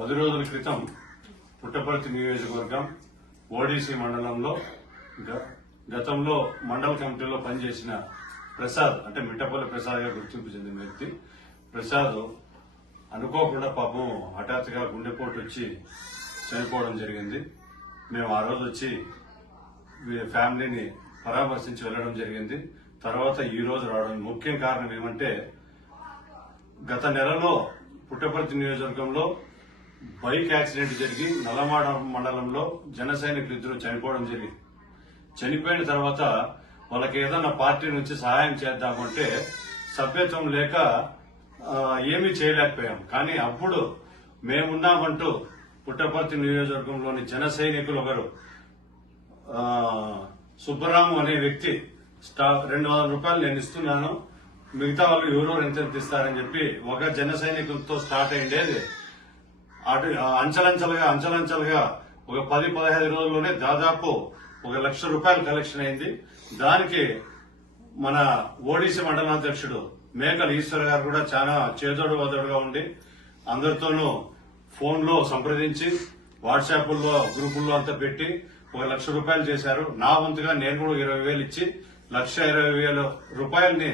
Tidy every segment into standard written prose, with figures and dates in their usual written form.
10 రోజుల క్రితం పుట్టపర్తి నియోజకవర్గం ఓడిసి మండలంలో గతంలో మండల కమిటీలో పనిచేసిన ప్రసాద్ అంటే మిట్టపల్లి ప్రసాద్ గా గుర్తింపు చెందిన వ్యక్తి ప్రసాద్ అనుకోకుండా పాపం హఠాత్తుగా గుండెపోటు వచ్చి చనిపోవడం జరిగింది. మేము ఆ రోజు వచ్చి ఫ్యామిలీని పరామర్శించి వెళ్లడం జరిగింది. తర్వాత ఈ రోజు రావడం ముఖ్య కారణం ఏమంటే గత నెలలో పుట్టపర్తి నియోజకవర్గంలో బైక్ యాక్సిడెంట్ జరిగి నల్లమాడ మండలంలో జన సైనికులు ఇద్దరు చనిపోవడం జరిగింది. చనిపోయిన తర్వాత వాళ్ళకి ఏదన్నా పార్టీ నుంచి సహాయం చేద్దామంటే సభ్యత్వం లేక ఏమీ చేయలేకపోయాం. కానీ అప్పుడు మేమున్నామంటూ పుట్టపర్తి నియోజకవర్గంలోని జన సైనికులు ఒకరు సుబ్బరాము అనే వ్యక్తి 200 రూపాయలు నేను ఇస్తున్నాను, మిగతా వాళ్ళు ఎవరెవరు ఎంత ఇస్తారని చెప్పి ఒక జన సైనికులతో స్టార్ట్ అయ్యేది. అటు అంచలంచలుగా ఒక 10-15 రోజుల్లోనే దాదాపు 1 లక్ష రూపాయలు కలెక్షన్ అయింది. దానికి మన ఓడిసి మండలాధ్యక్షుడు మేకల ఈశ్వర్ గారు కూడా చాలా చేదోడు వదోడుగా ఉండి అందరితోనూ ఫోన్ లో సంప్రదించి వాట్సాప్ల్లో గ్రూపుల్లో అంతా పెట్టి 1 లక్ష రూపాయలు చేశారు. నా వంతుగా నేను కూడా 20,000 ఇచ్చి 1,20,000 రూపాయల్ని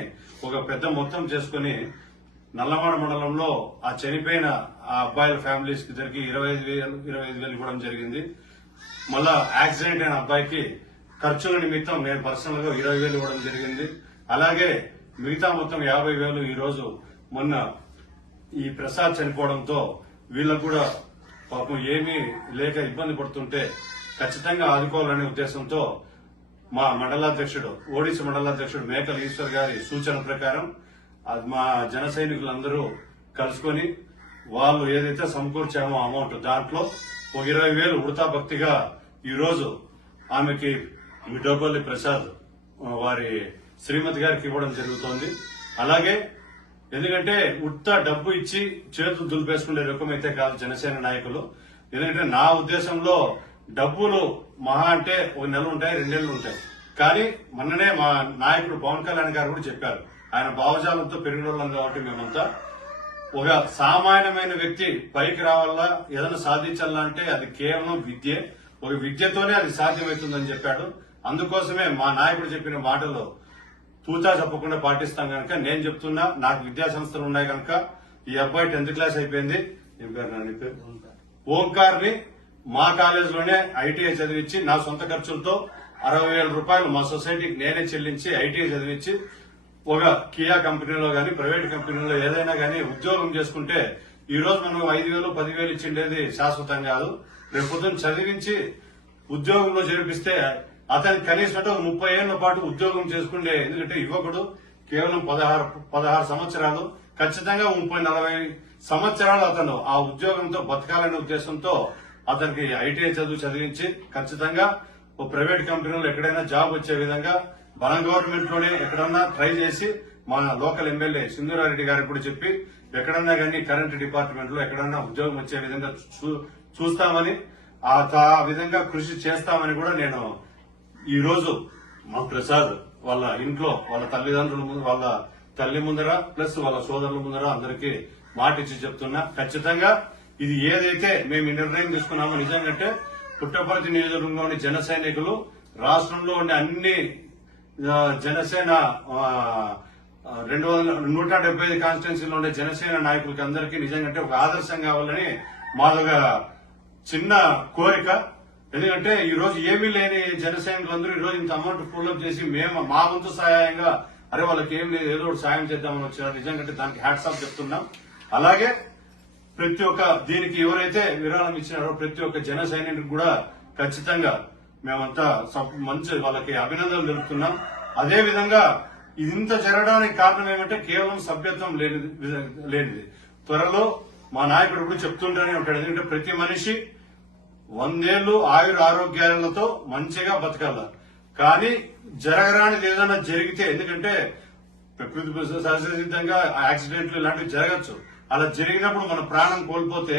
ఒక పెద్ద మొత్తం చేసుకుని నల్లమాడ మండలంలో ఆ చనిపోయిన ఆ అబ్బాయిల ఫ్యామిలీస్ కి ఇద్దరికి 25,000 ఇవ్వడం జరిగింది. మళ్ళా యాక్సిడెంట్ అయిన అబ్బాయికి ఖర్చుల నిమిత్తం నేను పర్సనల్ గా 20,000 ఇవ్వడం జరిగింది. అలాగే మిగతా మొత్తం 50,000 ఈ రోజు మొన్న ఈ ప్రసాద్ చనిపోవడంతో వీళ్ళకు కూడా పాపం ఏమీ లేక ఇబ్బంది పడుతుంటే ఖచ్చితంగా ఆదుకోవాలనే ఉద్దేశంతో మా మండలాధ్యక్షుడు ఓడిసి మండలాధ్యక్షుడు మేకల ఈశ్వర్ గారి సూచన ప్రకారం మా జన సైనికులందరూ కలుసుకొని వాళ్ళు ఏదైతే సమకూర్చామో అమౌంట్ దాంట్లో 20,000 ఉడతా భక్తిగా ఈ రోజు ఆమెకి మిఠోపల్లి ప్రసాద్ వారి శ్రీమతి గారికి ఇవ్వడం జరుగుతోంది. అలాగే ఎందుకంటే ఉత్త డబ్బు ఇచ్చి చేతులు దులిపేసుకునే రకమైతే కాదు జనసేన నాయకులు. ఎందుకంటే నా ఉద్దేశంలో డబ్బులు మహా అంటే 1 నెల ఉంటాయి, 2 నెలలు ఉంటాయి. కానీ మొన్ననే మా నాయకుడు పవన్ కళ్యాణ్ గారు కూడా చెప్పారు, ఆయన భావజాలంతో పెరిగిన వాళ్ళం కాబట్టి మేమంతా ఒక సామాన్యమైన వ్యక్తి పైకి రావాలా ఏదైనా సాధించాలా అంటే అది కేవలం విద్యే, ఒక విద్యతోనే అది సాధ్యమవుతుందని చెప్పాడు. అందుకోసమే మా నాయకుడు చెప్పిన మాటలు తూచా చెప్పకుండా పాటిస్తాం కనుక నేను చెప్తున్నా, నాకు విద్యా సంస్థలు ఉన్నాయి కనుక ఈ అబ్బాయి 10th క్లాస్ అయిపోయింది, ఏం పేరు నా పేరు ఓంకార్ ని మా కాలేజీలోనే ఐటీఐ చదివించి నా సొంత ఖర్చులతో 60,000 రూపాయలు మా సొసైటీకి నేనే చెల్లించి ఐటీఐ చదివించి ఒక కియా కంపెనీలో గాని ప్రైవేట్ కంపెనీలో ఏదైనా గానీ ఉద్యోగం చేసుకుంటే ఈ రోజు మనం 5,000 10,000 ఇచ్చిండేది శాశ్వతం కాదు. రేపు పొద్దున్న చదివించి ఉద్యోగంలో చేర్పిస్తే అతనికి కనీసం 30 ఏళ్ల పాటు ఉద్యోగం చేసుకుంటే, ఎందుకంటే యువకుడు కేవలం 16 సంవత్సరాలు ఖచ్చితంగా 30-40 సంవత్సరాలు అతను ఆ ఉద్యోగంతో బతకాలనే ఉద్దేశంతో అతనికి ఐటీఐ చదివించి ఖచ్చితంగా ఓ ప్రైవేట్ కంపెనీలో ఎక్కడైనా జాబ్ వచ్చే విధంగా మన గవర్నమెంట్ లోనే ఎక్కడన్నా ట్రై చేసి మా లోకల్ ఎమ్మెల్యే సింధూరారెడ్డి గారికి కూడా చెప్పి ఎక్కడన్నా కానీ కరెంట్ డిపార్ట్మెంట్ లో ఎక్కడన్నా ఉద్యోగం వచ్చే విధంగా చూస్తామని ఆ విధంగా కృషి చేస్తామని కూడా నేను ఈ రోజు మా ప్రసాద్ వాళ్ళ ఇంట్లో వాళ్ళ తల్లిదండ్రుల ముందు, వాళ్ళ తల్లి ముందర ప్లస్ వాళ్ళ సోదరుల ముందర అందరికీ మాటిచ్చి చెప్తున్నా. ఖచ్చితంగా ఇది ఏదైతే మేము నిర్ణయం తీసుకున్నామో నిజంగా పుట్టపర్తి నియోజకవర్గంలోని జన సైనికులు రాష్ట్రంలో ఉండే అన్ని జనసేన 175 కాన్స్టిట్యున్సీలో ఉండే జనసేన నాయకులకి అందరికీ నిజంగా ఒక ఆదర్శం కావాలని మాదొక చిన్న కోరిక. ఎందుకంటే ఈ రోజు ఏమీ లేని జనసైనికులందరూ ఈ రోజు ఇంత అమౌంట్ ఫుల్అప్ చేసి మేము మా వంతు సహాయంగా అరే వాళ్ళకి ఏం లేదు ఏదో ఒకటి సాయం చేద్దామని వచ్చారు. నిజంగా దానికి హ్యాట్స్ ఆఫ్ చెప్తున్నాం. అలాగే ప్రతి ఒక్క దీనికి ఎవరైతే విరాళం ఇచ్చినారో ప్రతి ఒక్క జన సైనికుడికి కూడా ఖచ్చితంగా మేమంతా మంచి వాళ్ళకి అభినందనలు తెలుపుతున్నాం. అదే విధంగా ఇంత జరగడానికి కారణం ఏమంటే కేవలం సభ్యత్వం లేనిది. త్వరలో మా నాయకుడు కూడా చెప్తుంటేనే ఉంటాడు, ఎందుకంటే ప్రతి మనిషి 100 ఏళ్లు ఆరోగ్యాలతో మంచిగా బతకాల. కానీ జరగరానిది ఏదైనా జరిగితే, ఎందుకంటే ప్రకృతి సహజసిద్ధంగా యాక్సిడెంట్లు ఇలాంటివి జరగచ్చు, అలా జరిగినప్పుడు మన ప్రాణం కోల్పోతే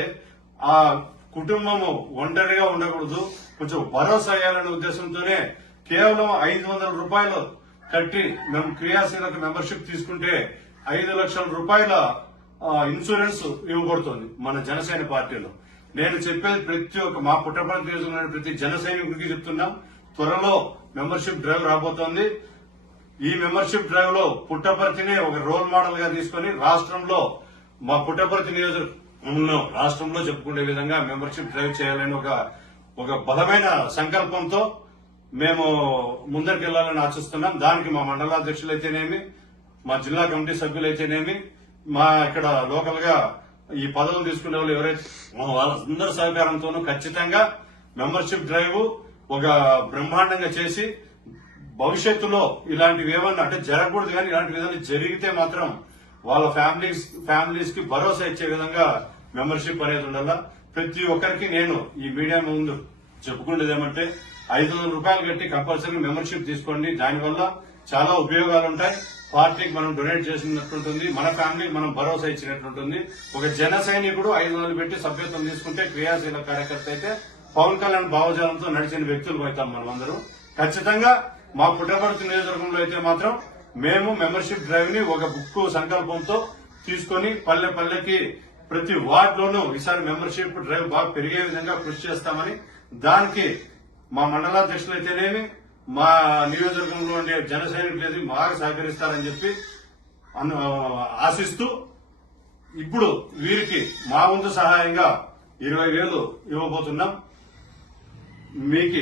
ఆ కుటుంబము ఒంటరిగా ఉండకూడదు, కొంచెం భరోసా అయ్యాలనే ఉద్దేశంతోనే కేవలం 500 రూపాయలు కట్టి మేము క్రియాశీలక మెంబర్షిప్ తీసుకుంటే 5 లక్షల రూపాయల ఇన్సూరెన్స్ ఇవ్వబడుతోంది మన జనసేన పార్టీలో. నేను చెప్పేది ప్రతి ఒక్క మా పుట్టపర్తి నియోజకవర్గంలోని ప్రతి జన సైనికుడికి చెప్తున్నాం, త్వరలో మెంబర్షిప్ డ్రైవ్ రాబోతోంది. ఈ మెంబర్షిప్ డ్రైవ్ లో పుట్టపర్తిని ఒక రోల్ మోడల్ గా తీసుకుని రాష్ట్రంలో మా పుట్టపర్తి నియోజకవర్గంలో రాష్ట్రంలో చెప్పుకునే విధంగా మెంబర్షిప్ డ్రైవ్ చేయాలని ఒక బలమైన సంకల్పంతో మేము ముందరికెళ్లాలని ఆశిస్తున్నాం. దానికి మా మండలాధ్యక్షులైతేనేమి, మా జిల్లా కమిటీ సభ్యులైతేనేమి, మా ఇక్కడ లోకల్ గా ఈ పదవులు తీసుకునే వాళ్ళు ఎవరైతే వాళ్ళందరి సహకారంతోనూ ఖచ్చితంగా మెంబర్షిప్ డ్రైవ్ ఒక బ్రహ్మాండంగా చేసి భవిష్యత్తులో ఇలాంటివి ఏమన్నా అంటే జరగకూడదు, కానీ ఇలాంటి విధంగా జరిగితే మాత్రం వాళ్ళ ఫ్యామిలీస్ కి భరోసా ఇచ్చే విధంగా మెంబర్షిప్ అనేది ఉండాల. ప్రతి ఒక్కరికి నేను ఈ మీడియా ముందు చెప్పుకునేది ఏమంటే 500 రూపాయలు కట్టి కంపల్సరీ మెంబర్షిప్ తీసుకోండి. దానివల్ల చాలా ఉపయోగాలు ఉంటాయి. పార్టీకి మనం డొనేట్ చేసినట్టుంటుంది, మన ఫ్యామిలీకి మనం భరోసా ఇచ్చినట్టుంటుంది. ఒక జన సైనికుడు 500 పెట్టి సభ్యత్వం తీసుకుంటే క్రియాశీల కార్యకర్త అయితే పవన్ కళ్యాణ్ భావజాలంతో నడిచిన వ్యక్తులు అవుతాం మనం అందరం. ఖచ్చితంగా మా పుట్టపర్తి నియోజకవర్గంలో అయితే మాత్రం మేము మెంబర్షిప్ డ్రైవ్ ని ఒక బుక్ సంకల్పంతో తీసుకుని పల్లె పల్లెకి ప్రతి వార్డ్ లోనూ ఈసారి మెంబర్షిప్ డ్రైవ్ బాగా పెరిగే విధంగా కృషి చేస్తామని, దానికి మా మండలాధ్యక్షులైతేనేమి, మా నియోజకవర్గంలో ఉండే జన సైనికులు బాగా సహకరిస్తారని చెప్పి ఆశిస్తూ ఇప్పుడు వీరికి మా వంతు సహాయంగా 20,000 ఇవ్వబోతున్నాం. మీకు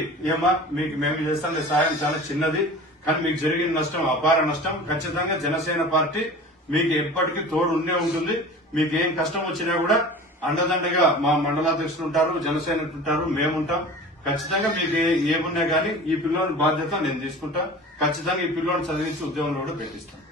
మేము చేస్తున్న సహాయం చాలా చిన్నది, కానీ మీకు జరిగిన నష్టం అపార నష్టం. ఖచ్చితంగా జనసేన పార్టీ మీకు ఎప్పటికీ తోడు ఉండే ఉంటుంది. మీకు ఏం కష్టం వచ్చినా కూడా అండదండగా మా మండలాధ్యక్షులు ఉంటారు, జనసేన ఉంటారు, మేముంటాం. ఖచ్చితంగా మీకు ఏమున్నా కానీ ఈ పిల్లోని బాధ్యత నేను తీసుకుంటా. ఖచ్చితంగా ఈ పిల్లోని చదివించి ఉద్యోగంలో కూడా పెట్టిస్తాను.